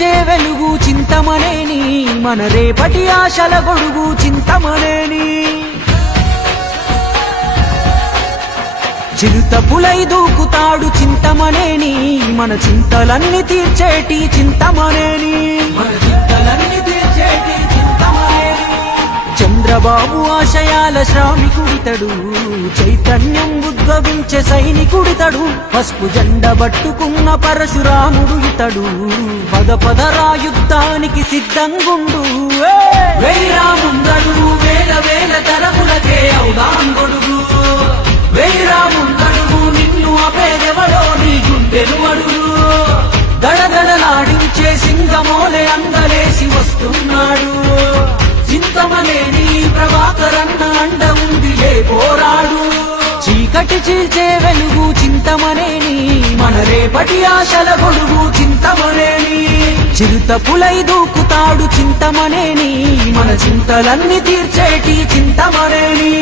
చీల్చే వెలుగు చింతమనేని మన రేపటి ఆశల గొడుగు చింతమనేని చిరుత పులై దూకుతాడు చింతమనేని మన చింతలన్నీ తీర్చేటి చింతమనేని చంద్రబాబు ఆశయాల శ్రామికుడితడు చైతన్యం ఉద్భవించే సైనికుడితడు పసుపు జెండ పట్టుకున్న పరశురాముడు ఇతడు పద పదరా యుద్ధానికి సిద్ధంగుండు వేరాముందడు వేల వేల తరములకే అవుదాం గొడుగు వేరాముందడు నిన్ను అపేదెవడో నీ గుండెను అడుగు దడదడలాడించే సింగమోలే అందలేసి వస్తున్నాడు చింతమనేని ప్రభాకరన్న అండ ఉందిలే పోరాడు చీకటి చీల్చే వెలుగు చింతమనేని మన రేపటి ఆశల గొడుగు చింతమనేని చిరుత పులై దూకుతాడు చింతమనేని మన చింతలన్నీ తీర్చేటి చింతమనేని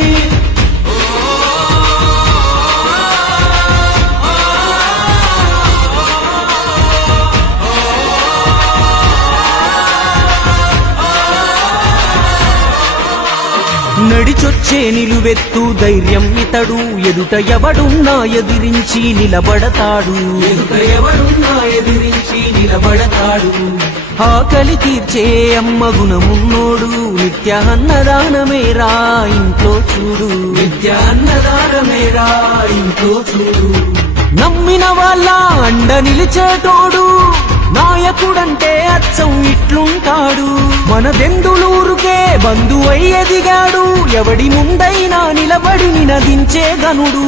నడిచొచ్చే నిలువెత్తు ధైర్యం ఇతడు ఎదుట ఎవడున్నా ఎదిరించి నిలబడతాడు ఆకలి తీర్చే అమ్మ గుణమున్నోడు నిత్య అన్నదానమేరా ఇంట్లో చూడు నమ్మిన వాళ్ళ అండ నిలిచేటోడు నాయకుడంటే అచ్చం ఇట్లుంటాడు మనదెందులూరుకే బంధువై ఎదిగాడు ఎవడి ముందైనా నిలబడి నినదించే గనుడు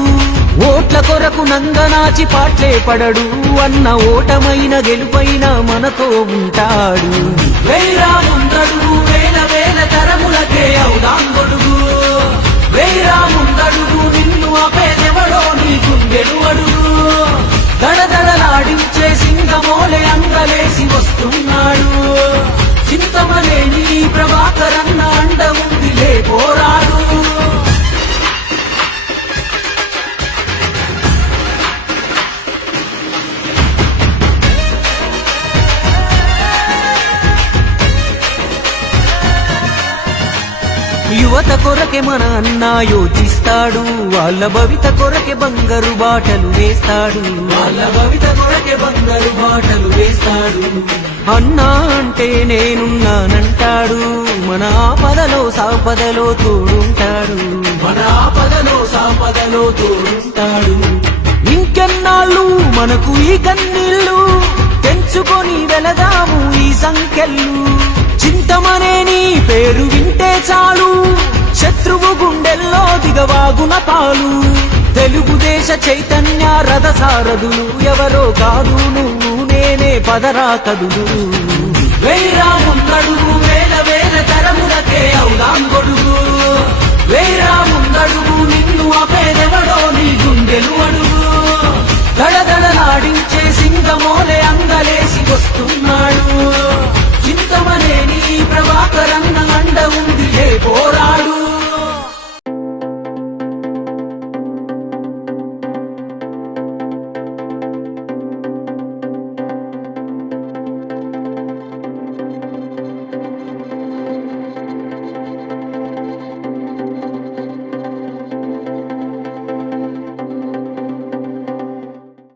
ఓట్ల కొరకు నందనాచి పాట్లే పడడు అన్న ఓటమైన గెలుపైన మనతో ఉంటాడు వేరాముందడు వేల వేల తరములకే అవుదాం గొడుగు వేరాముందడు నిన్ను అపేదెవడో నీ గుండెను అడుగు దడదడలాడించే సింగమోలే అందలేసి వస్తున్నాడు చింతమనేని ప్రభాకరన్న అండ ఉందిలే పోరాడు యువత కొరకే మన అన్న యోచిస్తాడు వాళ్ళ భవిత కొరకే బంగారు బాటలు వేస్తాడు అన్నా అంటే నేనున్నానంటాడు మన ఆపదలో సాపదలో తోడుంటాడు ఇంకెన్నాళ్ళు మనకు ఈ కన్నీళ్ళు తెంచుకొని వెళదాము ఈ సంఖ్యలు చింతమనేని పేరు వింటే చాలు శత్రువు గుండెల్లో దిగవాగున పాలు తెలుగుదేశ చైతన్య రథసారథులు ఎవరో కాదు నువ్వు నేనే పదరా కదులు వేరాముందడు